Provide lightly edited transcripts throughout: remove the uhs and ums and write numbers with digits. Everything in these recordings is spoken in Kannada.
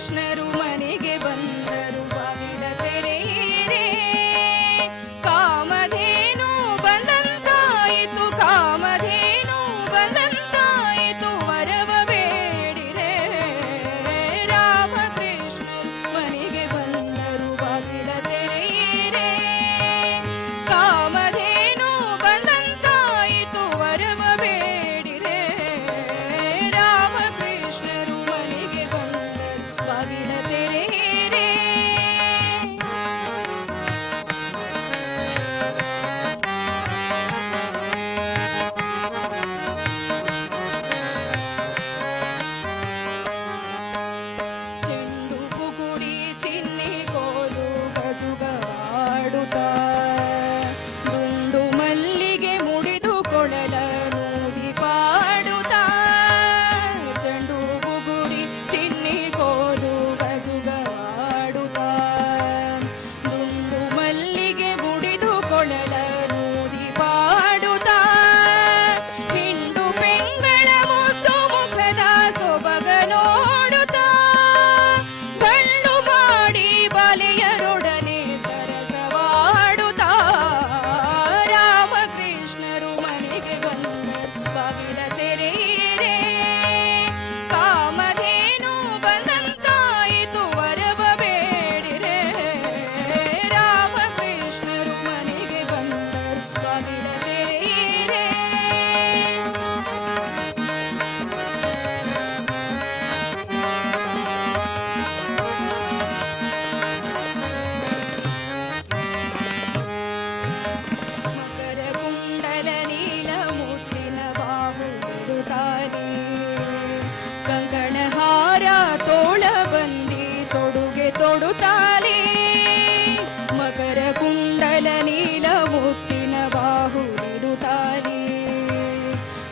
ರಾಮಕೃಷ್ಣರು ಮನೆಗೆ ಬಂದರು ಬಾಗಿಲ ತೆರೆಯಿರೆ. ಕಾಮಧೇನು ಬಂದಂತಾಯಿತು, ಕಾಮಧೇನು ಬಂದಂತಾಯಿತು, ವರವ ಬೇಡಿರೆ. ರಾಮಕೃಷ್ಣರು ಮನೆಗೆ ಬಂದರು ಬಾಗಿಲ ತೆರೆಯಿರೆ. ಕಾಮಧೇನು ಬಂದಂತಾಯಿತು, ವರವ ಬೇಡಿರೆ. ರಾಮಕೃಷ್ಣರು ಮನೆಗೆ ಬಂದರು ಬಾಗಿಲ ತೆರೆಯಿರೆ. ಚೆಂಡು ಬುಗುರಿ ಚಿನ್ನಿ ಕೋಲು ಗಜುಗಾಡುತ್ತಾ, ದುಂಡು ಮಲ್ಲಿಗೆ ಮುಡಿದು ಕೊಳಲ ನೂದಿ ಪಾಡುತ್ತಾ. ಚೆಂಡು ಬುಗುರಿ ಚಿನ್ನಿ ಕೋಲು ಗಜುಗಾಡುತ್ತಾ, ದುಂಡು ಮಲ್ಲಿಗೆ ಮುಡಿದು ಕೊಳಲ ನೂದಿ ಪಾಡುತ್ತಾ. ಹಿಂಡು ಪೆಂಗಳ ಮುದ್ದು ಮುಖದ ಸೊಬಗ ನೋಡುತ್ತಾ, ಬಳ್ಳು ಮಾಡಿ ಬಾಲೆಯರೊಡನೆ ಸರಸವಾಡುತ್ತಾ. ರಾಮಕೃಷ್ಣರು ಮನೆಗೆ ಬಂದರು ಬಾಗಿಲ ತೆರೆಯಿರೆ. ಕಾಮಧೇನು ಬಂದಂತಾಯಿತು, ವರವ ಬೇಡಿರೆ. ರಾಮಕೃಷ್ಣರು ಮನೆಗೆ ಬಂದರು ಬಾಗಿಲ ತೆರೆಯಿರೆ. ಮಕರ ಕುಂಡಲ ನೀಲ ಮುತ್ತಿನ ಬಾಹು ಬಿಡುತ್ತಾನೆ, ಕಂಕಣ ಹಾರ ತೋಳ ಬಂದಿ ತೊಡುಗೆ ತೊಡುತ್ತಾನೆ. ಮಕರ ಕುಂಡಲ ನೀಲ ಮುತ್ತಿನ ಬಾಹು ಬಿಡುತ್ತಾನೆ,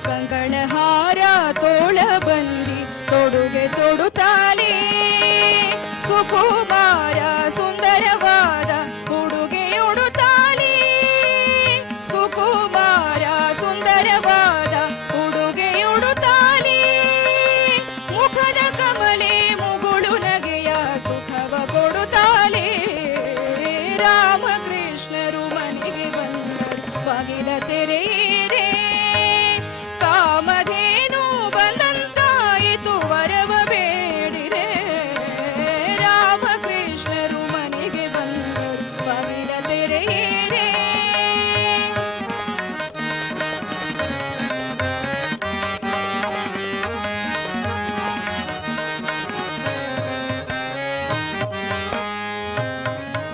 ಕಂಕಣ ಹಾರ ತೋಳ ಬಂದಿ ತೊಡುಗೆ ತೊಡುತ್ತಾನೆ. ಸುಕುಮಾರ ಸುಂದರವಾದ ಉಡುಗೆಯುಡುತ್ತಾನೆ, ಸುಕುಮಾರ ಸುಂದರವಾದ ಉಡುಗೆಯುಡುತ್ತಾನೆ. ಮುಖದ ಕಮಲೆ ಮುಗುಳು ನಗೆಯ ಸುಖವ ಕೊಡುತ್ತಾನೆ. ರಾಮಕೃಷ್ಣರು ಮನೆಗೆ ಬಂದರು ಬಾಗಿಲ ತೆರೆಯಿರೆ. ಕಾಮಧೇನು ಬಂದಂತಾಯಿತು, ವರವ ಬೇಡಿರೆ. ರಾಮಕೃಷ್ಣರು ಮನೆಗೆ ಬಂದರು ಬಾಗಿಲ ತೆರೆಯಿರೆ.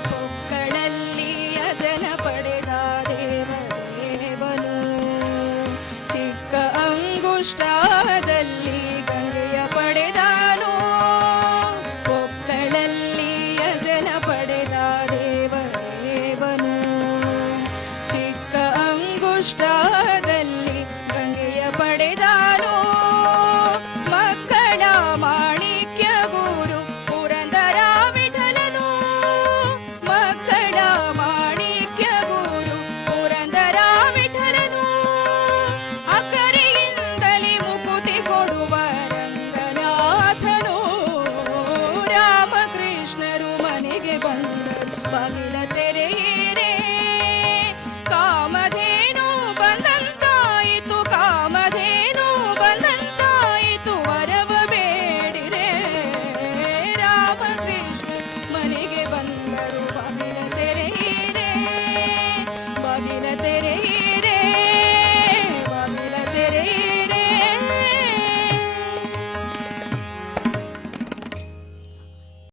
ಕೊಕ್ಕಳಲ್ಲಿ ಅಜನ ಪಡೆದ ದೇವದೇವನು, ಚಿಕ್ಕ ಅಂಗುಷ್ಟದಲ್ಲಿ ಗಂಗೆಯ ಪಡೆದನು. ಕೊಕ್ಕಳಲ್ಲಿ ಅಜನ ಪಡೆದ ದೇವದೇವನು, ಚಿಕ್ಕ ಅಂಗುಷ್ಟದಲ್ಲಿ ಗಂಗೆಯ ಪಡೆದನು. ಮಕ್ಕಳ ಮಾಣಿಕ್ಯ ಗುರು ಪುರಂದರ ವಿಠಲನು, ಮಕ್ಕಳ ಮಾಣಿಕ್ಯ ಗುರು ಪುರಂದರ ವಿಠಲನು. ಅಕರೆಯಿಂದಲೇ ಮುಕುತಿ ಕೊಡುವ ರಂಗನಾಥನು. ರಾಮಕೃಷ್ಣರು ಮನೆಗೆ ಬಂದರು